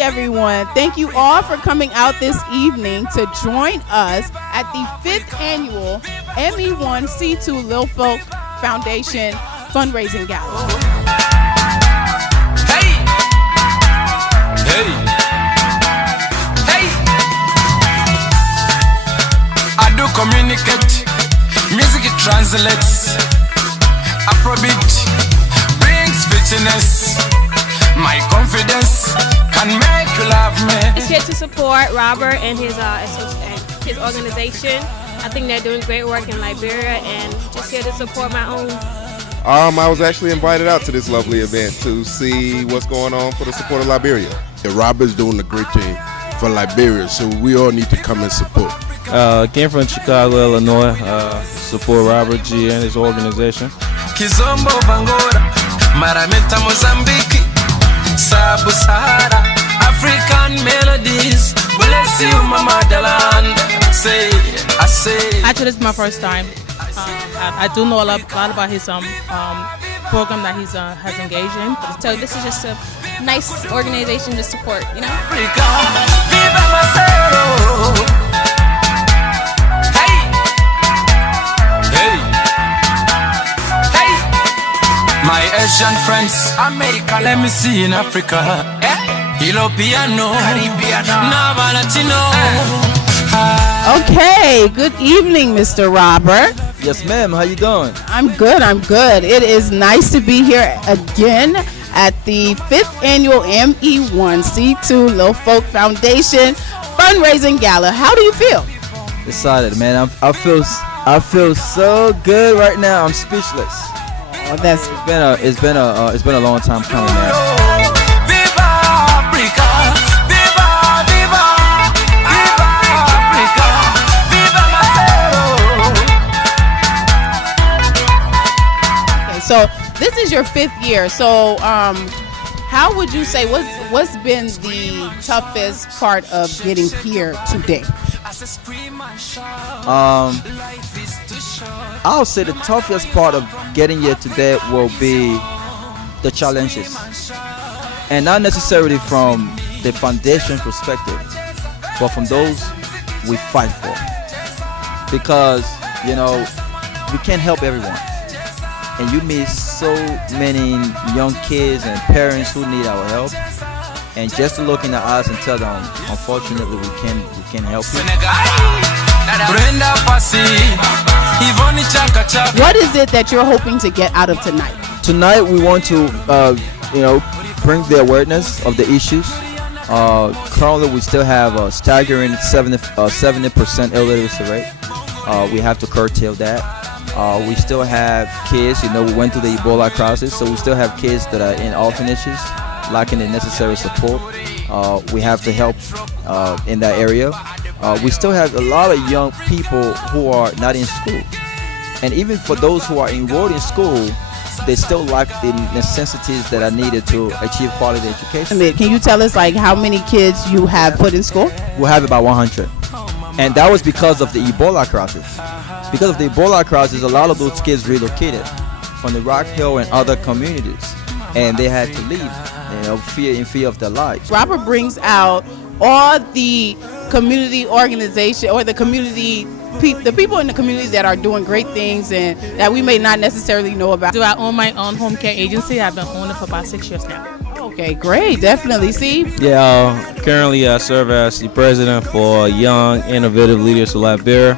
everyone. Thank you all for coming out this evening to join us at the 5th annual ME1C2 Lilfoc Foundation fundraising gala. Hey! Hey! Hey! I do communicate. Music it translates. Afrobeat brings fitness. My confidence can make you love me. It's here to support Robert and his organization. I think they're doing great work in Liberia, and just here to support my own. I was actually invited out to this lovely event to see what's going on for the support of Liberia. Robert's doing a great thing for Liberia, so we all need to come and support. Came from Chicago, Illinois, support Robert G and his organization. Kizombo Vangora, Marameta Mozambique, Sabu Sahara, African melodies. Bless you, Mama Deland. I say. Actually, this is my first time. I do know a lot about his program that he's has engaged in. So this is just a nice organization to support, you know. Africa, viva Marcelo. Hey, hey, hey. My Asian friends, America, let me see in Africa. Europeano, Caribbean, Nava Latino. Okay, good evening, Mr. Robert. Yes, ma'am. How you doing? I'm good. It is nice to be here again at the 5th annual ME1C2 Lilfoc Foundation fundraising gala. How do you feel? Excited, man. I feel so good right now. I'm speechless. Oh, that's It's been a long time coming, man. So this is your 5th year. So how would you say what's been the toughest part of getting here today? I'll say the toughest part of getting here today will be the challenges, and not necessarily from the foundation perspective, but from those we fight for. Because we can't help everyone. And you meet so many young kids and parents who need our help, and just to look in the eyes and tell them, unfortunately, we can't help you. What is it that you're hoping to get out of tonight? Tonight, we want to, bring the awareness of the issues. Currently, we still have a staggering 70% illiteracy rate. We have to curtail that. We still have kids, we went through the Ebola crisis, so we still have kids that are in orphanages, lacking the necessary support. We have to help in that area. We still have a lot of young people who are not in school. And even for those who are enrolled in school, they still lack the necessities that are needed to achieve quality education. Can you tell us how many kids you have put in school? We have about 100. And that was because of the Ebola crisis. Because of the Ebola crisis, a lot of those kids relocated from the Rock Hill and other communities, and they had to leave, in fear of their lives. Robert brings out all the community organization or the people in the communities that are doing great things and that we may not necessarily know about. I own my own home care agency. I've been owning it for about 6 years now. Okay, great. Definitely. See? Yeah, currently I serve as the president for Young Innovative Leaders of Liberia.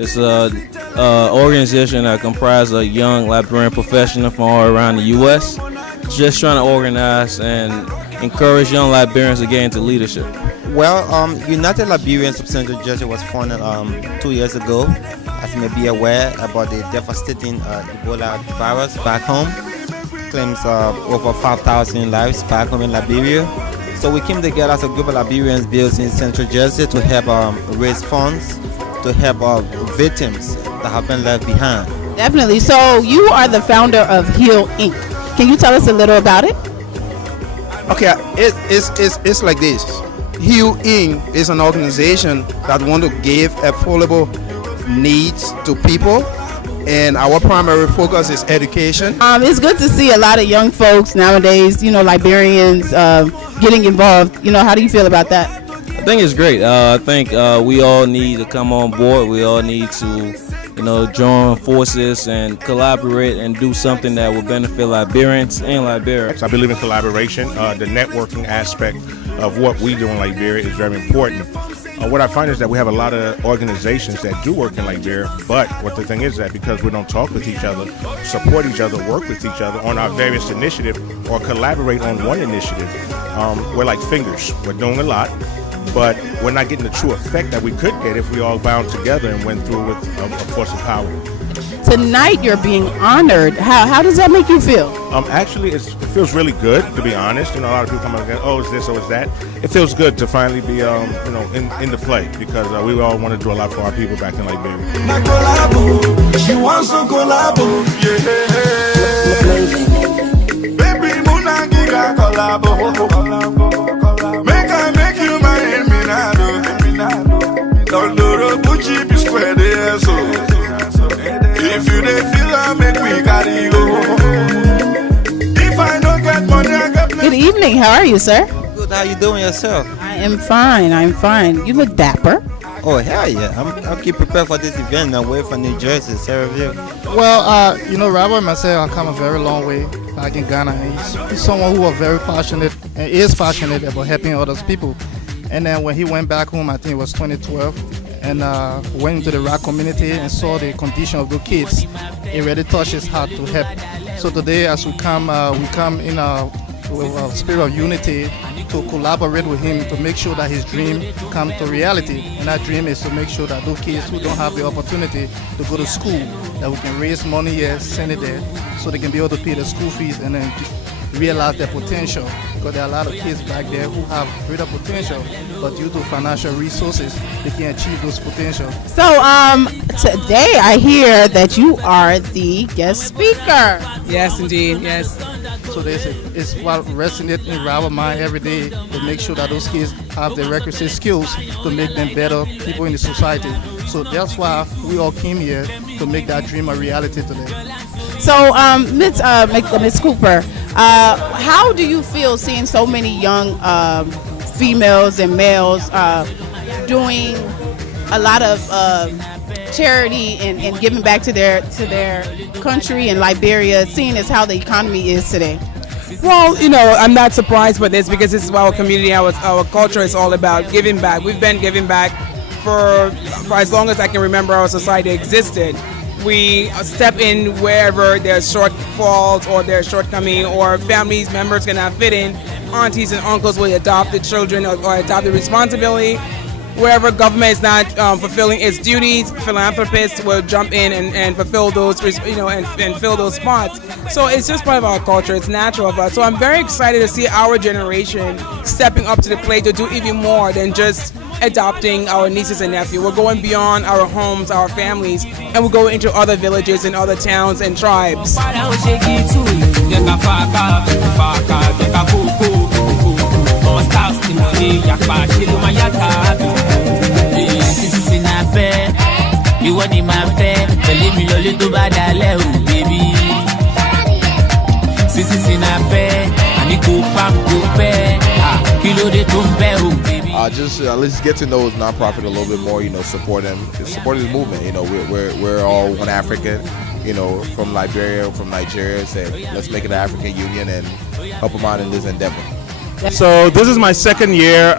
It's an organization that comprises of young Liberian professionals from all around the U.S. just trying to organize and encourage young Liberians to get into leadership. Well, United Liberians of Central Jersey was founded 2 years ago, as you may be aware, about the devastating Ebola virus back home. Claims over 5,000 lives back home in Liberia. So we came together as a group of Liberians based in Central Jersey to help raise funds to help victims that have been left behind. Definitely. So you are the founder of Heal Inc. Can you tell us a little about it? Okay, it's like this. Heal Inc. is an organization that want to give affordable needs to people, and our primary focus is education. It's good to see a lot of young folks nowadays, Liberians, getting involved. How do you feel about that? I think it's great. I think we all need to come on board. We all need to, join forces and collaborate and do something that will benefit Liberians and Liberia. I believe in collaboration. The networking aspect of what we do in Liberia is very important. What I find is that we have a lot of organizations that do work in Liberia, but what the thing is that because we don't talk with each other, support each other, work with each other on our various initiatives, or collaborate on one initiative, we're like fingers. We're doing a lot, but we're not getting the true effect that we could get if we all bound together and went through with a force of power. Tonight you're being honored. How does that make you feel? Actually, it feels really good, to be honest. A lot of people come out and go, oh, it's this or it's that. It feels good to finally be, in the play, because we all want to do a lot for our people back in Liberia. She wants to collabo, baby, Munagiga collabo. Make you my Eminado. Don't do Gucci be square there, so. If you dey feel I make we carry go. If I don't get money, I get Good evening. How are you, sir? Good. How you doing yourself? I am fine. You look dapper. Oh hell yeah! I'm keep prepared for this event. I'm way from New Jersey, Sarahville. Well, Robert and myself, I come a very long way back in Ghana. And he's someone who was very passionate and is passionate about helping other people. And then when he went back home, I think it was 2012. And went into the rock community and saw the condition of the kids. It really touched his heart to help. So today, as we come in with a spirit of unity to collaborate with him to make sure that his dream come to reality. And that dream is to make sure that those kids who don't have the opportunity to go to school, that we can raise money here, send it there, so they can be able to pay the school fees and then realize their potential, because there are a lot of kids back there who have greater potential, but due to financial resources, they can't achieve those potential. So, today I hear that you are the guest speaker. Yes, indeed. Yes. So it's what resonates in our mind every day to make sure that those kids have the requisite skills to make them better people in the society. So that's why we all came here to make that dream a reality today. So, Ms. Cooper, how do you feel seeing so many young females and males doing a lot of charity and giving back to their country in Liberia, seeing as how the economy is today? Well, I'm not surprised by this, because this is what our community, our culture is all about, giving back. We've been giving back for as long as I can remember our society existed. We step in wherever there's shortfalls or there's shortcoming or families members cannot fit in. Aunties and uncles will adopt the children or adopt the responsibility. Wherever government is not fulfilling its duties, philanthropists will jump in and fulfill those, and fill those spots. So it's just part of our culture. It's natural of us. So I'm very excited to see our generation stepping up to the plate to do even more than just adopting our nieces and nephews. We're going beyond our homes, our families, and we're going into other villages and other towns and tribes. Let's get to know his nonprofit a little bit more. Support him, support his movement. We're all one African. From Liberia, from Nigeria. Say, let's make it an African Union and help him out in this endeavor. So this is my second year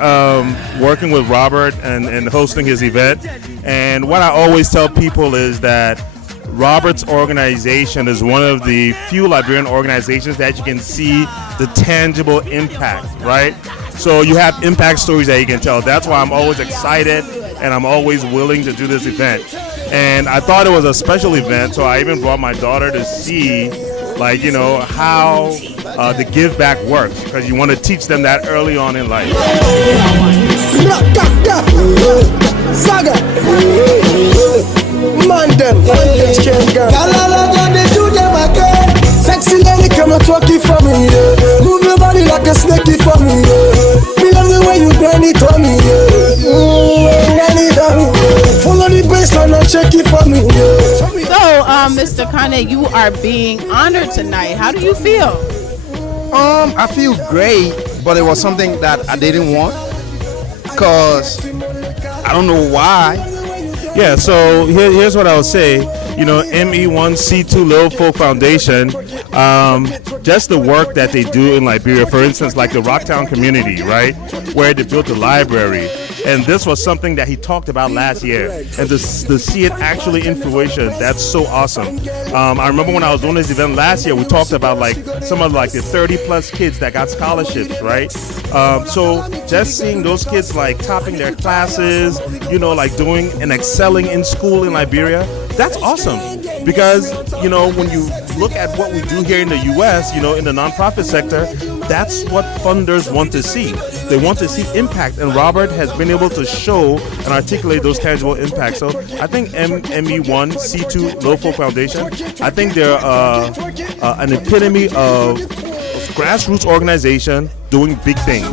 working with Robert and hosting his event. And what I always tell people is that Robert's organization is one of the few Liberian organizations that you can see the tangible impact, right? So you have impact stories that you can tell. That's why I'm always excited and I'm always willing to do this event. And I thought it was a special event, so I even brought my daughter to see how the give back works, because you want to teach them that early on in life. Sexy lady, come and twerk it for me, yeah. Move your body like a snake for me, yeah. Me love the way you bend it on me, yeah. Bend it on me, yeah. Follow the baseline and shake it for me, yeah. So, Mr. Kane, you are being honored tonight. How do you feel? I feel great but it was something that I didn't want because I don't know why. Yeah, so here's what I would say. You know, ME1C2 Lilfoc Foundation, just the work that they do in Liberia, for instance, like the Rocktown community, right, where they built a library. And this was something that he talked about last year. And to see it actually in fruition, that's so awesome. I remember when I was doing this event last year, we talked about like some of like the 30 plus kids that got scholarships, right? So just seeing those kids like topping their classes, you know, like doing and excelling in school in Liberia, that's awesome. Because, you know, when you look at what we do here in the U.S., you know, in the nonprofit sector, that's what funders want to see. They want to see impact, and Robert has been able to show and articulate those tangible impacts. So I think ME1C2 Lilfoc Foundation, I think they're an epitome of grassroots organization doing big things.